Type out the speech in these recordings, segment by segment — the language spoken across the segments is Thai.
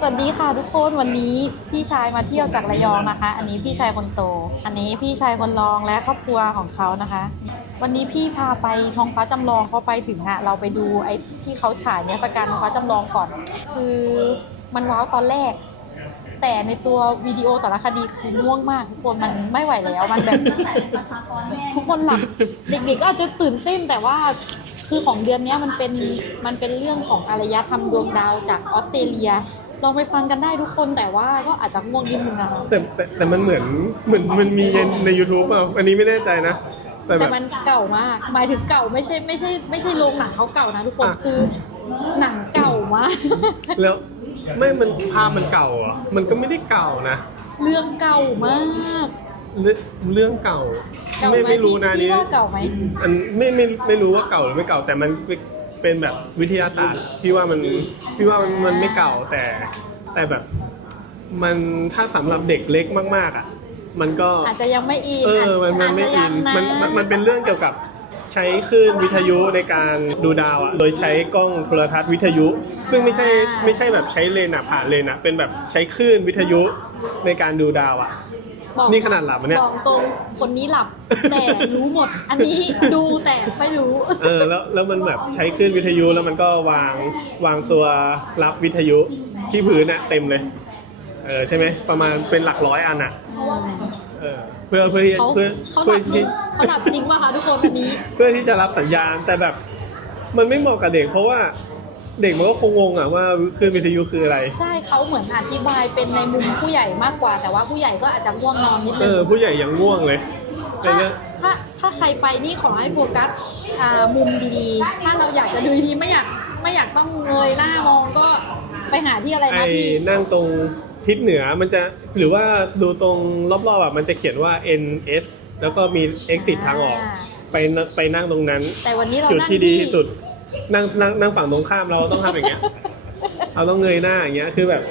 สวัสดีค่ะทุกคนวันนี้พี่ชายมาเที่ยวจากระยองนะคะ อันนี้พี่ชายคนโต อันนี้พี่ชายคนรองและครอบครัวของเขานะคะ วันนี้พี่พาไปท้องฟ้าจำลองพอไปถึงอะเราไปดูไอ้ที่เขาฉายเนยประการท้องฟ้าจำลองก่อน คือมันว้าวตอนแรก แต่ในตัววิดีโอสารคดีคือง่วงมาก ทุกคนมันไม่ไหวแล้วมันแบบทุกคนหลับเด็กๆก็อาจจะตื่นเต้นแต่ว่าคือของเดือนเนี้ยมันเป็นมันเป็นเรื่องของอารยธรรมดวงดาวจากออสเตรเลีย ลองไปฟังกันได้ทุกคนแต่ว่าก็อาจจะง่วงนิดนึงนะคะแต่แต่แต่มันเหมือนเหมือนมันมีใน YouTube อะอันนี้ไม่แน่ใจนะ แต่แบแต่บ มันเก่ามาก หมายถึงเก่าไม่ใช่ไม่ใช่ไม่ใช่โรงหนังเขาเก่านะทุกคนอะ คือหนังเก่ามาก แล้วไม่มันภาพมันเก่าเหรอะมันก็ไม่ได้เก่านะ เรื่องเก่ามากเรื่องเรื่องเก่า เก่าไม่ไหมไม่รู้นะพี่นี่ว่าเก่าไหม อันไม่ไม่ไม่รู้ว่าเก่าหรือไม่เก่าแต่มัน เป็นแบบวิทยาศาสตร์พี่ว่ามันพี่ว่ามันมันไม่เก่าแต่แต่แบบ มันถ้าสำหรับเด็กเล็กมากๆอะ มันก็ อาจจะยังไม่อินเออ มันมันไม่าจจะอิยันงะมันมันมันเป็นเรื่องเกี่ยวกับใช้คลื่นวิทยุในการดูดาวอะ โดยใช้กล้องโทรทัศน์วิทยุ ซึ่งไม่ใช่ไม่ใช่แบบใช้เลนอะผ่านเลนอะเป็นแบบใช้คลื่นวิทยุในการดูดาวอะ บอกนี่ขนาดหลับอะเนี่ยบอกตรงคนนี้หลับ แต่รู้หมด อันนี้ดูแต่ไม่รู้ เออแล้วแล้วมันแบบใช้คลื่นวิทยุแล้วมันก็วางวางตัวรับวิทยุที่พื้นอะเต็มเลย เออใช่ไหมประมาณเป็นหลักร้อยอันอะเออเพื่อเพื่อที่เขาเพื่อเขาหเพื่ลัอบจริที่งเขาหลับจริงป่ะคะทุกคนอันนี้ เพื่อที่จะรับสัญญาณแต่แบบ มันไม่เหมาะกับเด็กเพราะว่า เด็กมันก็คงงงอะว่าคลื่นวิทยุคืออะไร ใช่เขาเหมือนอธิบายเป็นในมุมผู้ใหญ่มากกว่า แต่ว่าผู้ใหญ่ก็อาจจะง่วงนอนนิดเอนึง อ ผู้ใหญ่ยังง่วงเลยแต่ถ้าเนี้ย ถ้าถ้าใครไปนี่ขอให้โฟกัสอ่ามุมดีๆ ถ้าเราอยากจะดูดีๆไม่อยากไม่อยากต้องเงยหน้ามองก็ไปหาที่อะไรไอ้นะพี่ นั่งตรงทิศเหนือมันจะหรือว่าดูตรงรอบๆอะมันจะเขียนว่า NS แล้วก็มี exit ทางออกไปนไปนั่งตรงนั้น แต่วันนี้เราจุดนั่งที่ดีที่ที่สุด นั่งนั่งนั่งฝั่งตรงข้ามเราต้องทำอย่างเงี้ย เราต้องเงยหน้าอย่างเงี้ย คือแบบ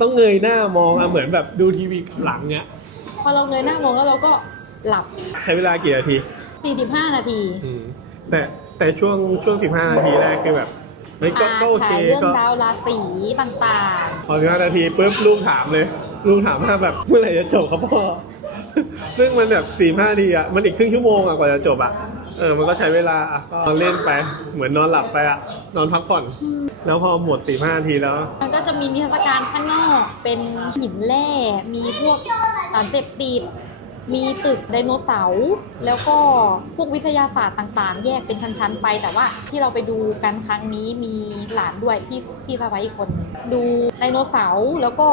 ต้องเงยหน้ามองอะเหมือนแบบดูทีวีหลังเงี้ย พอเราเงยหน้ามองแล้วเราก็หลับ ใช้เวลากี่นาที 45 นาที อืมแต่แต่ช่วงช่วง 15 นาทีแรกคือแบบเฮ้ยก็อ่าก็โอเคฉายเรื่องก็ดาวราศีต่างพอ15นาทีปุ๊บลูกถามเลยลูกถามว่าแบบเมื่อไหร่จะจบครับพ่อ ซึ่งมันแบบ4 5นาทีอะมันอีกครึ่งชั่วโมงอะกว่าจะจบอะ เออมันก็ใช้เวลาอะก็เล่นไปเหมือนนอนหลับไปอะนอนพักผ่อน แล้วพอหมดสี่ห้านาทีแล้ว มันก็จะมีนิทรรศการข้างนอก เป็นหินแร่ มีพวกสารเสพติด มีตึกไดโนเสาร์แล้วก็พวกวิทยาศาสตร์ต่าง ๆ แยกเป็นชั้น ๆ ไป แต่ว่าที่เราไปดูกันครั้งนี้มีหลานด้วยพี่พี่สะใภ้อีกคน ดูไดโนเสาร์แล้วก็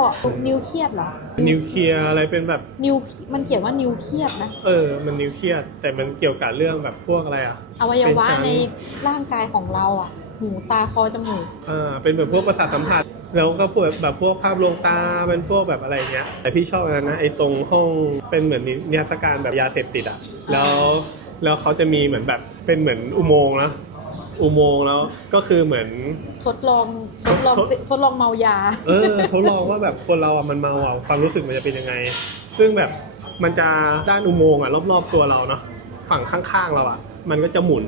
นิวเคลียสเหรอนิวเคลียร์อะไรเป็นแบบนิวมันเขียนว่านิวเคลียสนะ เออ มันนิวเคลียร์แต่มันเกี่ยวกับเรื่องแบบพวกอะไรอะอวัยวะเป็นชั้นในร่างกายของเราอะ หูตาคอจมูกอ่าเป็นแบบพวกประสาทสัมผัส แล้วก็พวกแบบพวกภาพลวงตาเป็นพวกแบบอะไรเงี้ย แต่พี่ชอบอันนั้นนะไอ้ตรงห้องเป็นเหมือนนิทรรศการแบบยาเสพติดอะแล้วแล้วเขาจะมีเหมือนแบบเป็นเหมือนอุโมงค์นะอุโมงค์แล้วก็คือเหมือน ทดลองทดลองทด ทดลองเมายา เออทดลองว่าแบบคนเราอะมันเมาอะความรู้สึกมันจะเป็นยังไง ซึ่งแบบมันจะด้านอุโมงค์อะรอบๆตัวเราเนาะฝั่งข้างๆเราอะ มันก็จะหมุน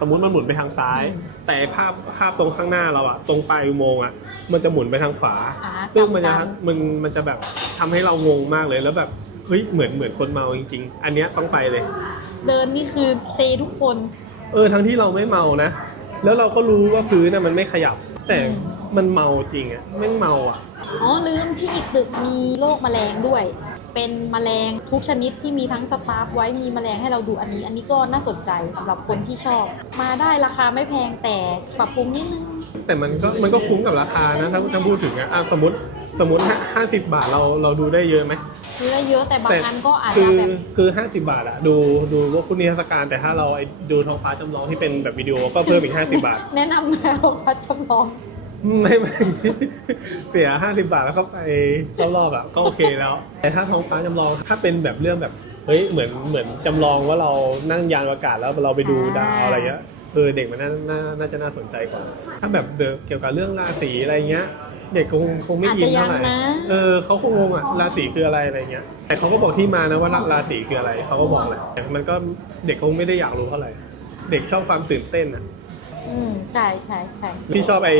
สมมุติมันหมุนไปทางซ้าย แต่ภาพภาพตรงข้างหน้าเราอะตรงปลายอุโมงค์อะมันจะหมุนไปทางขวาอ่าซึ่งมันจะกลับกันมันมันจะแบบทำให้เรางงมากเลยแล้วแบบเฮ้ยเหมือนเหมือนคนเมาจริง ๆ อันเนี้ยต้องไปเลย เดินนี่คือเซทุกคน เออทั้งที่เราไม่เมานะ แล้วเราก็รู้ว่าพื้นน่ะมันไม่ขยับ แต่มันเมาจริงอะแม่งเมาอะอ๋อลืมที่อีกตึกมีโรคแมลงด้วย เป็นแมลงทุกชนิดที่มีทั้งสตาฟไว้มีแมลงให้เราดูอันนี้ อันนี้ก็น่าสนใจสำหรับคนที่ชอบ มาได้ราคาไม่แพงแต่ปรับปรุงนิดนึง แต่มันก็มันก็คุ้มกับราคานะถ้าถ้าพูดถึงอะอะสมมติสมมติห้าสิบบาทเราเราดูได้เยอะไหมซื้อได้เยอะแต่บางแต่อันก็อาจคืจะอแบบ คือห้าสิบาทอะดูดูพวกคุณนิทรรศการ แต่ถ้าเราไอ้ดูท้องฟ้าจำลองที่เป็นแบบวิดีโอก็เพิ่มอีกห้าสิบาท แนะนำแล้วพัดจำลอง ไม่ไม่ เสียห้าสิบาทแล้วก็ไปรอบๆอะก็โอเคแล้ว แต่ถ้าท้องฟ้าจำลองถ้าเป็นแบบเรื่องแบบเฮ้ยเหมือนเหมือนจำลองว่าเรานั่งยานอวกาศแล้วเราไปดูดาวอะไรเงี้ยเออเด็กมันน่าน่าน่าจะน่าสนใจกว่า ถ้าแบบเกี่ยวกับเรื่องราศีอะไรเงี้ย เด็กคงคงไม่อาจอิจะนยัเท่างไหร่นะ เออเขาคงงงอะราศีคืออะไรอะไรเงี้ย แต่เขาก็บอกที่มานะว่าราราศีคืออะไรเขาก็บอกแหละแต่มันก็เด็กคงไม่ได้อยากรู้เท่าไหร่ เด็กชอบความตื่นเต้นอะ อืมใช่ใช่ใช่พี่ชอบไอ้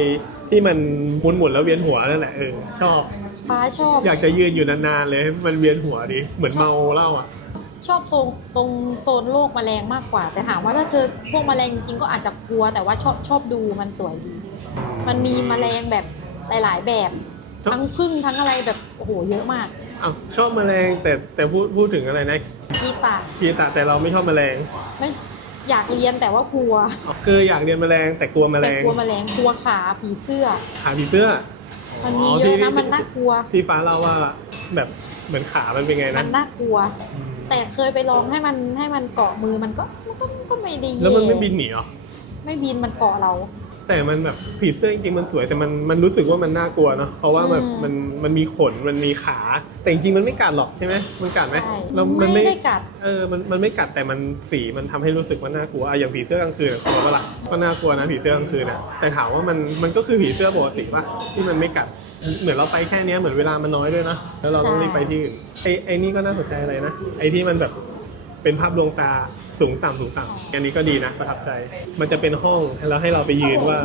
ที่มันหมุนๆแล้วเวียนหัวนั่นแหละเออชอบ ฟ้าชอบ อยากจะยืนอยู่นานๆเลยมันเวียนหัวดีเหมือนเมาเหล้าอะ ชอบโซนตรงโซนโลกแมลงมากกว่า แต่ถามว่าถ้าเธอพวกแมลงจริงๆก็อาจจะกลัวแต่ว่าชอบชอบดูมันสวยดี มันมีแมลงแบบหลาย ๆ แบบทั้งพึ่งทั้งอะไรแบบโอ้โหเยอะมากอ้าวชอบแมลงแต่แต่พูดพูดถึงอะไรนะกีตาร์กีตาแต่เราไม่ชอบแมลงไม่ อยากเรียนแต่ว่ากลัวคืออยากเรียนแมลงแต่กลัวแมลแต่งกลัวแมลงกลัวขาผีเสื้อขาผีเสื้อมันมีเยอะนะมันน่ากลัวที่ฟ้าเล่าว่าแบบเหมือนขามันเป็นไงมันะนน่ากลัวแต่เคยไปลองให้มันให้มันเกาะมือมันก็มันก็ก็ไม่ได้แล้วมันไม่แย่บินหนีเหรอไม่บินมันเกาะเรา แต่มันแบบผีเสื้อจริงๆมันสวยแต่มันมันรู้สึกว่ามันน่ากลัวเนาะเพราะว่าแบบอืมมันมันมีขนมันมีขา แต่จริงๆมันไม่กัดหรอกใช่ไหมมันกัดไหมใช่แล้วไม่มันไม่ได้กัดเออมันมันไม่กัดแต่มันสีมันทำให้รู้สึกว่าน่ากลัวอะอย่างผีเสื้อกลางคืนอะกลัวปะล่ะก็น่ากลัวนะผีเสื้อกลางคืนอะแต่ถามว่ามันมันก็คือผีเสื้อปกติป่ะที่มันไม่กัดเหมือนเราไปแค่เนี้ยเหมือนเวลามันน้อยด้วยนะแล้วเราต้องรีบไปที่อื่นไอไอนี่ก็น่าสนใจอะไรนะไอที่มันแบบเป็นภาพดวงตา สูงต่ำสูงต่ำอันนี้ก็ดีนะประทับใจ มันจะเป็นห้องแล้วให้เราไปยืนว่า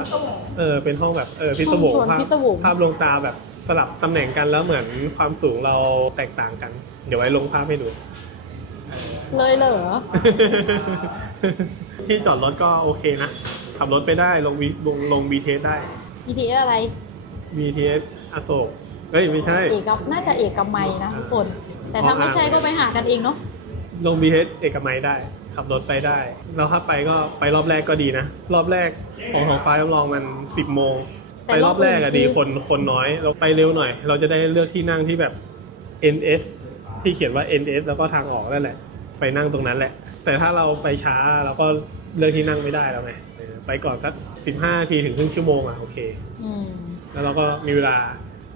เออเป็นห้องแบบเออพิศวงห้องชวนภาพพิศวงภาพดวงตาแบบสลับตำแหน่งกันแล้วเหมือนความสูงเราแตกต่างกัน เดี๋ยวไว้ลงภาพให้ดู เลยเหรอ ที่จอดรถก็โอเคนะ ขับรถไปได้ลงวีลงลง BTS ได้ BTS อะไร BTS อโศกเอ้ยไม่ใช่ เอกน่าจะเอกมัยนะทุกคน แต่ถ้าอ๋อไม่ใช่ก็ไปหากันเองเนาะลง BTS เอกมัยได้ ขับรถไปได้ แล้วถ้าไปก็ไปรอบแรกก็ดีนะ รอบแรกของท้องฟ้าจำลองมัน 10โมงไปรอบแรกอะดีคนคนน้อย เราไปเร็วหน่อย เราจะได้เลือกที่นั่งที่แบบ NS ที่เขียนว่า NS แล้วก็ทางออกนั่นแหละ ไปนั่งตรงนั้นแหละ แต่ถ้าเราไปช้าเราก็เลือกที่นั่งไม่ได้แล้วไงเออไปก่อนสัก 15นาทีถึงครึ่งชั่วโมงอะโอเคอืมแล้วเราก็มีเวลา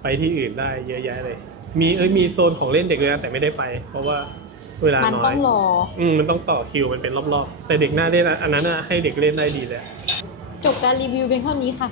ไปที่อื่นได้เยอะแยะเลย มีเอ้ยมีโซนของเล่นเด็กเลยนะแต่ไม่ได้ไป เพราะว่า เวลามันน้อต้อยงรอ อืมมันต้องต่อคิวมันเป็นรอบๆ แต่เด็กหน้าเล่นอะอันนั้นอะให้เด็กเล่นได้ดีเลย จบการรีวิวเพียงเท่านี้ค่ะ